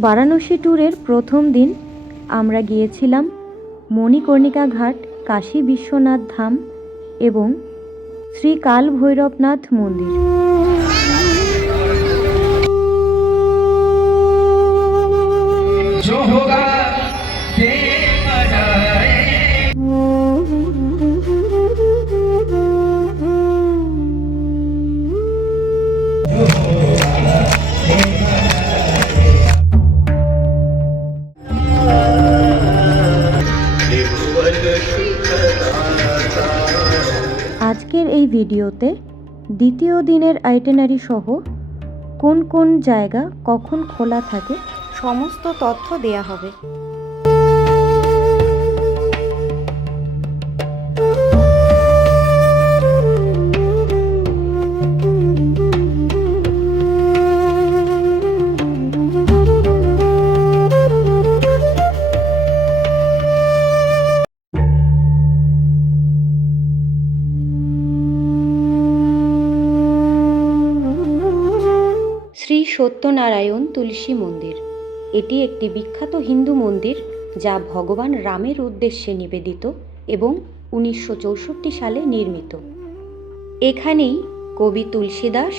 বারাণসী ট্যুরের প্রথম দিন আমরা গিয়েছিলাম মণিকর্ণিকা ঘাট, কাশী বিশ্বনাথ ধাম এবং শ্রী কাল ভৈরবনাথ মন্দির। আজকের এই ভিডিওতে দ্বিতীয় দিনের আইটিনারি সহ কোন কোন জায়গা কখন খোলা থাকে সমস্ত তথ্য দেয়া হবে। শ্রী সত্যনারায়ণ তুলসী মন্দির। এটি একটি বিখ্যাত হিন্দু মন্দির যা ভগবান রামের উদ্দেশ্যে নিবেদিত এবং 1964 সালে নির্মিত। এখানেই কবি তুলসীদাস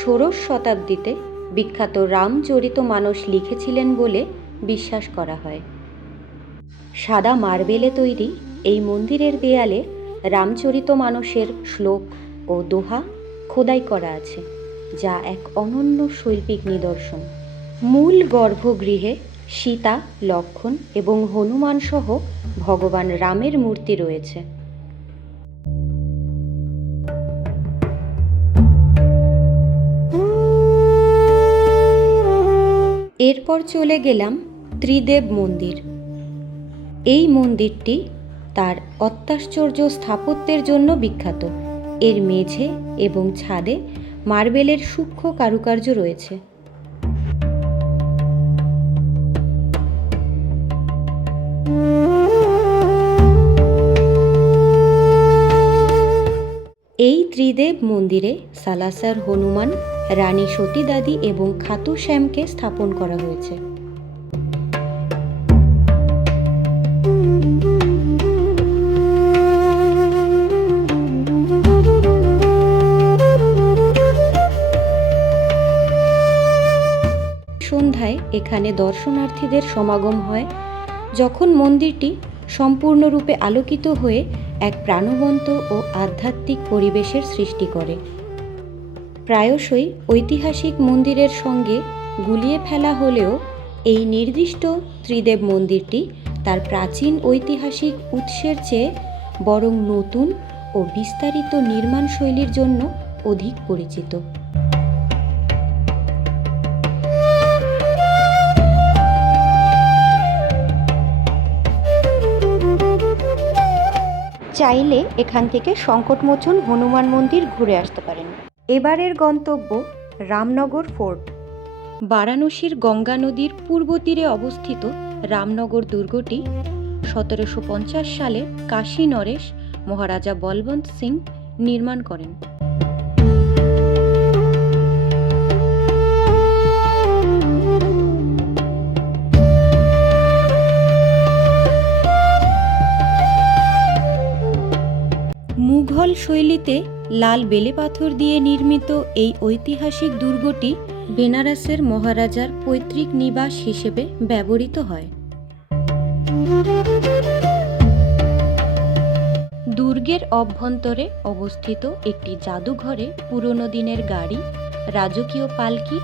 ষোড়শ শতাব্দীতে বিখ্যাত রামচরিতমানস লিখেছিলেন বলে বিশ্বাস করা হয়। সাদা মার্বেলে তৈরি এই মন্দিরের দেয়ালে রামচরিতমানসের শ্লোক ও দোহা খোদাই করা আছে, যা এক অনন্য শৈল্পিক নিদর্শন। মূল গর্ভগৃহে সীতা, লক্ষ্মণ এবং হনুমান সহ ভগবান রামের মূর্তি রয়েছে। এরপর চলে গেলাম ত্রিদেব মন্দির। এই মন্দিরটি তার অত্যাশ্চর্য স্থাপত্যের জন্য বিখ্যাত। এর মেঝে এবং ছাদে মার্বেলের সূক্ষ্ম কারুকার্য রয়েছে। এই ত্রিদেব মন্দিরে সালাসার হনুমান, রানী সতীদাদি এবং খাটু শ্যামকে স্থাপন করা হয়েছে। সন্ধ্যায় এখানে দর্শনার্থীদের সমাগম হয়, যখন মন্দিরটি সম্পূর্ণরূপে আলোকিত হয়ে এক প্রাণবন্ত ও আধ্যাত্মিক পরিবেশের সৃষ্টি করে। প্রায়শই ঐতিহাসিক মন্দিরের সঙ্গে গুলিয়ে ফেলা হলেও এই নির্দিষ্ট ত্রিদেব মন্দিরটি তার প্রাচীন ঐতিহাসিক উৎসের চেয়ে বরং নতুন ও বিস্তারিত নির্মাণ শৈলীর জন্য অধিক পরিচিত। চাইলে এখান থেকে সংকটমোচন হনুমান মন্দির ঘুরে আসতে পারেন। এবারের গন্তব্য রামনগর ফোর্ট। বারাণসীর গঙ্গা নদীর পূর্ব তীরে অবস্থিত রামনগর দুর্গটি 1750 সালে কাশী নরেশ মহারাজা বলবন্ত সিং নির্মাণ করেন। মুঘল শৈলীতে লাল বেলে পাথর দিয়ে নির্মিত এই ঐতিহাসিক দুর্গটি বেনারসের মহারাজার পৈতৃক নিবাস হিসেবে ব্যবহৃত হয়। দুর্গের অভ্যন্তরে অবস্থিত একটি জাদুঘরে পুরনো দিনের গাড়ি, রাজকীয় পালকি,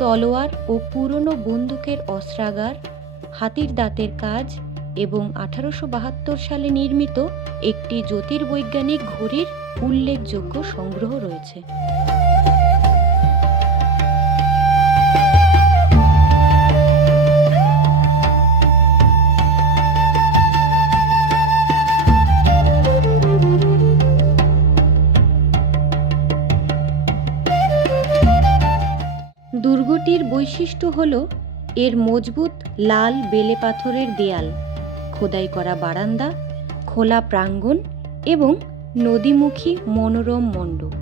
তলোয়ার ও পুরনো বন্দুকের অস্ত্রাগার, হাতির দাঁতের কাজ এবং 1872 সালে নির্মিত একটি জ্যোতির্বৈজ্ঞানিক ঘড়ির উল্লেখযোগ্য সংগ্রহ রয়েছে। দুর্গটির বৈশিষ্ট্য হল এর মজবুত লাল বেলে পাথরের দেয়াল, খোদাই করা বারান্দা, খোলা প্রাঙ্গণ এবং নদীমুখী মনোরম মণ্ডপ।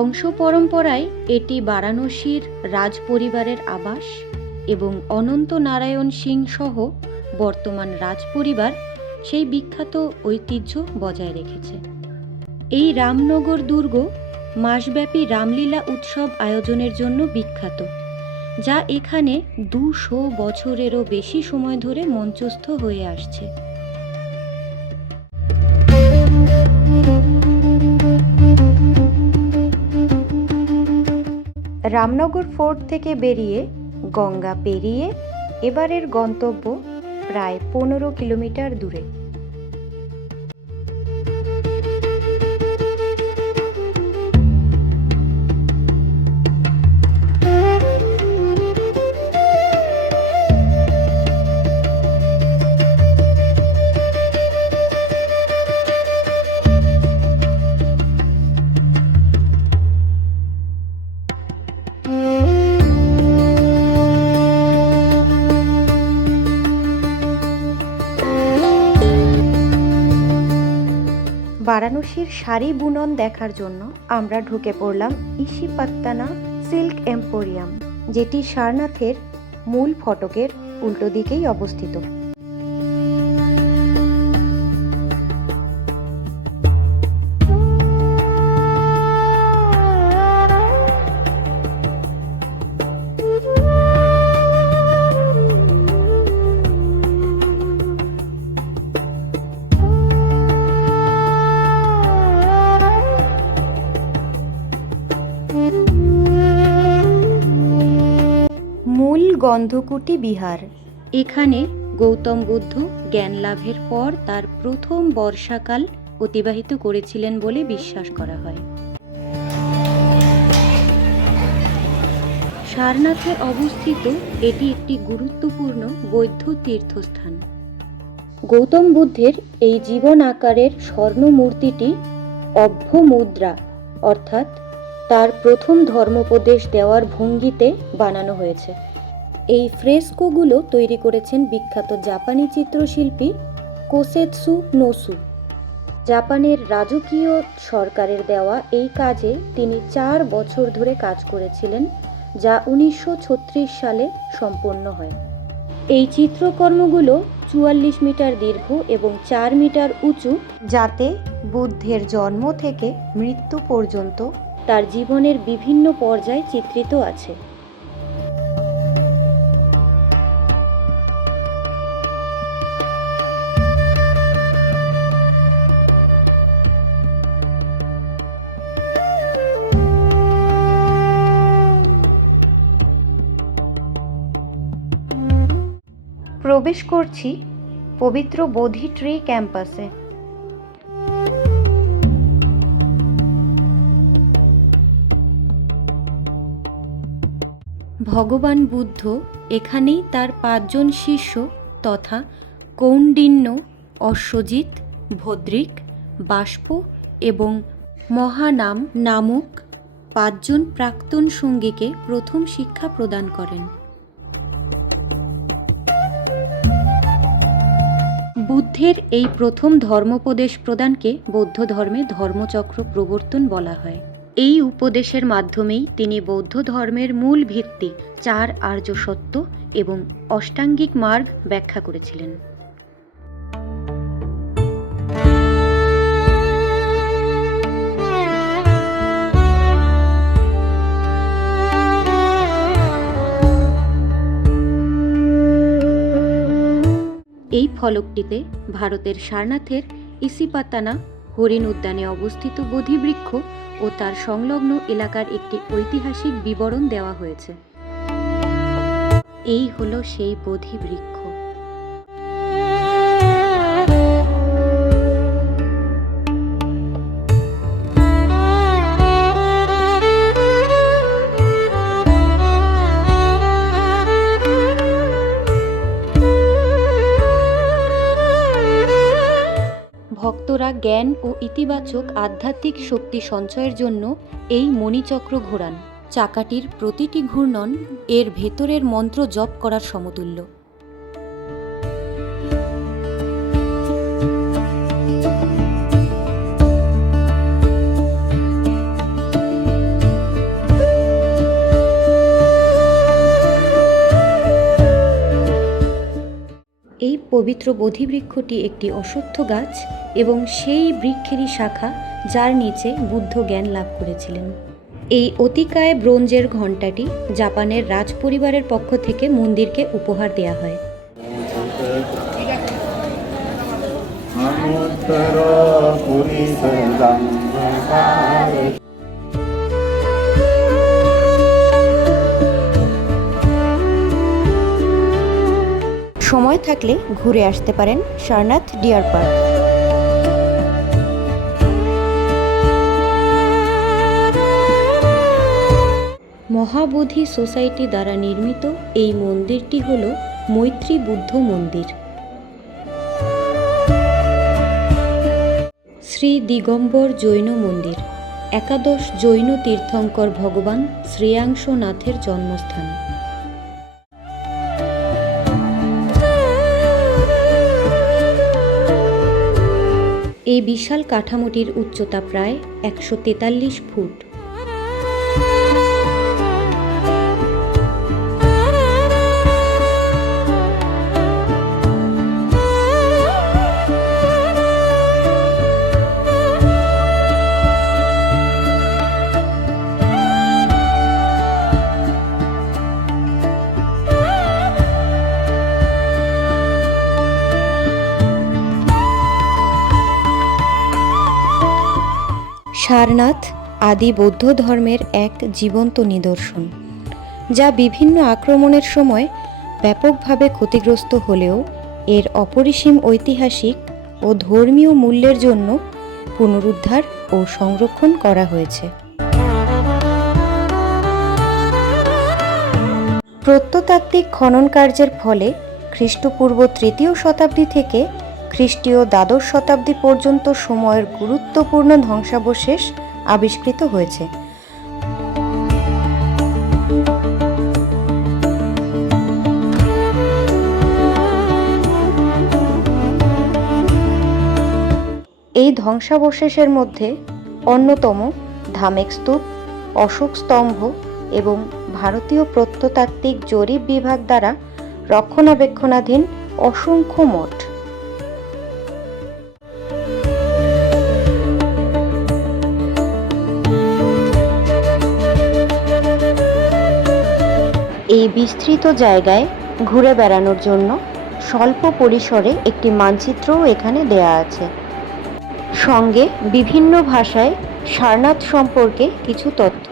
বংশ পরম্পরায় এটি বারাণসীর রাজ পরিবারের আবাস এবং অনন্ত নারায়ণ সিং সহ বর্তমান রাজ পরিবার সেই বিখ্যাত ঐতিহ্য বজায় রেখেছে। এই রামনগর দুর্গ মাসব্যাপী রামলীলা উৎসব আয়োজনের জন্য বিখ্যাত, যা এখানে 200 বছরেরও বেশি সময় ধরে মঞ্চস্থ হয়ে আসছে। রামনগর ফোর্ট থেকে বেরিয়ে গঙ্গা পেরিয়ে এবারের গন্তব্য প্রায় 15 কিলোমিটার দূরে। বারাণসীর শাড়ি বুনন দেখার জন্য আমরা ঢুকে পড়লাম ইসিপাত্তানা সিল্ক এম্পোরিয়াম, যেটি সারনাথের মূল ফটকের উল্টো দিকেই অবস্থিত। মূল গন্ধকুটি বিহার। এখানে গৌতম বুদ্ধ জ্ঞান লাভের পর তার প্রথম বর্ষাকাল অতিবাহিত করেছিলেন বলে বিশ্বাস করা হয়। সারনাথে অবস্থিত এটি একটি গুরুত্বপূর্ণ বৌদ্ধ তীর্থস্থান। গৌতম বুদ্ধের এই জীবন আকারের স্বর্ণ মূর্তিটি অভ্য মুদ্রা অর্থাৎ তার প্রথম ধর্মোপদেশ দেওয়ার ভঙ্গিতে বানানো হয়েছে। এই ফ্রেস্কোগুলো তৈরি করেছেন বিখ্যাত জাপানি চিত্রশিল্পী কোসেৎসু নোসু। জাপানের রাজকীয় সরকারের দেওয়া এই কাজে তিনি 4 বছর ধরে কাজ করেছিলেন, যা 1936 সালে সম্পন্ন হয়। এই চিত্রকর্মগুলো 44 মিটার দীর্ঘ এবং 4 মিটার উঁচু, যাতে বুদ্ধের জন্ম থেকে মৃত্যু পর্যন্ত তার জীবনের বিভিন্ন পর্যায় চিত্রিত আছে। প্রবেশ করছি পবিত্র বোধি ট্রি ক্যাম্পাসে। ভগবান বুদ্ধ এখানেই তার 5 জন শিষ্য তথা কৌণ্ডিন্য, অশ্বজিৎ, ভদ্রিক, বাষ্প এবং মহানাম নামক 5 জন প্রাক্তন সঙ্গীকে প্রথম শিক্ষা প্রদান করেন। বুদ্ধের এই প্রথম ধর্মোপদেশ প্রদানকে বৌদ্ধ ধর্মে ধর্মচক্র প্রবর্তন বলা হয়। এই উপদেশের মাধ্যমেই তিনি বৌদ্ধ ধর্মের মূল ভিত্তি 4 আর্য সত্য এবং অষ্টাঙ্গিক মার্গ ব্যাখ্যা করেছিলেন। এই ফলকটিতে ভারতের সারনাথের ইসিপাত্তানা হরিণ উদ্যানে অবস্থিত বোধিবৃক্ষ ও তার সংলগ্ন এলাকার একটি ঐতিহাসিক বিবরণ দেওয়া হয়েছে। এই হলো সেই বোধিবৃক্ষ। ভক্তরা জ্ঞান ও ইতিবাচক আধ্যাত্মিক শক্তি সঞ্চয়ের জন্য এই মণিচক্র ঘোরান। চাকাটির প্রতিটি ঘূর্ণন এর ভেতরের মন্ত্র জপ করার সমতুল্য। এই পবিত্র বোধিবৃক্ষটি একটি অশ্বত্থ গাছ এবং সেই বৃক্ষেরই শাখা যার নিচে বুদ্ধ জ্ঞান লাভ করেছিলেন। এই অতিকায় ব্রোঞ্জের ঘণ্টাটি জাপানের রাজপরিবারের পক্ষ থেকে মন্দিরকে উপহার দেয়া হয়। সময় থাকলে ঘুরে আসতে পারেন Sarnath deer park. Mahabodhi society দ্বারা নির্মিত এই মন্দিরটি হল মৈত্রী বুদ্ধ মন্দির। শ্রী দিগম্বর জৈন মন্দির একাদশ জৈন তীর্থঙ্কর ভগবান শ্রেয়াংশনাথের জন্মস্থান। এই বিশাল কাঠামোটির উচ্চতা প্রায় 143 ফুট। সারনাথ আদি বৌদ্ধ ধর্মের এক জীবন্ত নিদর্শন, যা বিভিন্ন আক্রমণের সময় ব্যাপকভাবে ক্ষতিগ্রস্ত হলেও এর অপরিসীম ঐতিহাসিক ও ধর্মীয় মূল্যের জন্য পুনরুদ্ধার ও সংরক্ষণ করা হয়েছে। প্রত্নতাত্ত্বিক খনন কার্যের ফলে খ্রিস্টপূর্ব 3য় শতাব্দী থেকে খ্রিস্টীয় দ্বাদশ শতাব্দী পর্যন্ত সময়ের গুরুত্বপূর্ণ ধ্বংসাবশেষ আবিষ্কৃত হয়েছে। এই ধ্বংসাবশেষের মধ্যে অন্যতম ধামেক স্তূপ, অশোক স্তম্ভ এবং ভারতীয় প্রত্নতাত্ত্বিক জরিপ বিভাগ দ্বারা রক্ষণাবেক্ষণাধীন অসংখ্য মঠ। এই বিস্তৃত জায়গায় ঘুরে বেড়ানোর জন্য স্বল্প পরিসরে একটি মানচিত্রও এখানে দেয়া আছে, সঙ্গে বিভিন্ন ভাষায় সারনাথ সম্পর্কে কিছু তথ্য।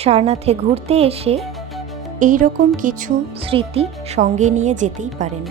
সারনাথে ঘুরতে এসে এই রকম কিছু স্মৃতি সঙ্গে নিয়ে যেতেই পারেন।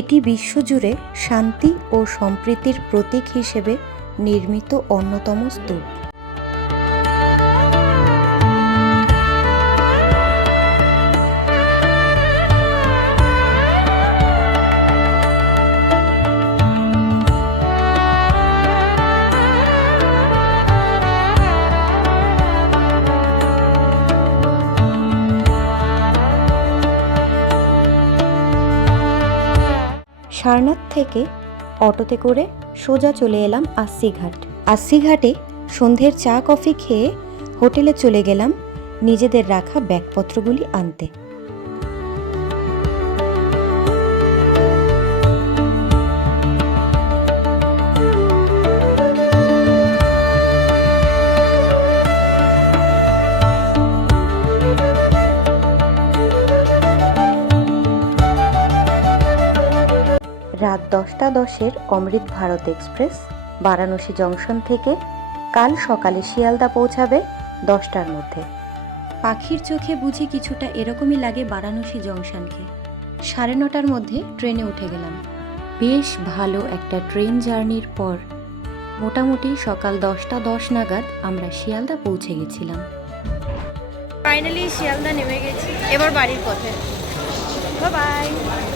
এটি বিশ্বজুড়ে শান্তি ও সম্প্রীতির প্রতীক হিসেবে নির্মিত অন্যতম স্তূপ। সারনাথ থেকে অটোতে করে সোজা চলে এলাম আস্সিঘাট। আস্সিঘাটে সন্ধ্যের চা কফি খেয়ে হোটেলে চলে গেলাম নিজেদের রাখা ব্যাগপত্রগুলি আনতে। রাত 10:10-এর অমৃত ভারত এক্সপ্রেস বারাণসী জংশন থেকে কাল সকালে শিয়ালদা পৌঁছাবে 10টার মধ্যে। পাখির চোখে বুঝি কিছুটা এরকমই লাগে বারাণসী জংশনকে। 9:30টার মধ্যে ট্রেনে উঠে গেলাম। বেশ ভালো একটা ট্রেন জার্নির পর মোটামুটি সকাল 10:10 নাগাদ আমরা শিয়ালদা পৌঁছে গেছিলাম। ফাইনালি শিয়ালদা নেমে গেছি, এবার বাড়ির পথে। Bye bye.